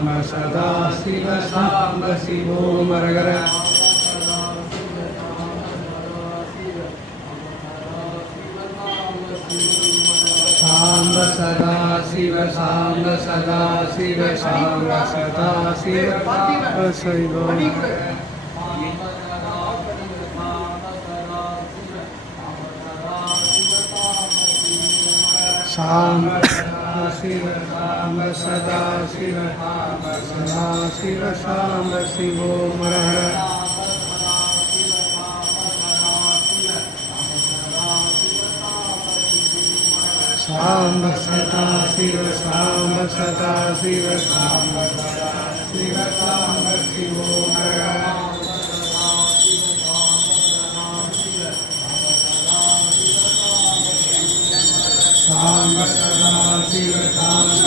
சாம்ப சதா சிவ சாம்ப சிவோம் ஹரஹர. சாம்ப சதா சிவ சாம்ப சதா சிவ சாம்ப சதா சிவ சிவோம். சாம்ப சிவ சாம்ப சதா சிவ சதா சிவ சாம்ப சிவோம் ஹரஹர. சாம்ப சதா சிவ சாம்ப சதா சிவ சாம்ப சதா சிவ சாம்ப சிவோம் ஹரஹர. சாம்ப சதா சிவ சாம்ப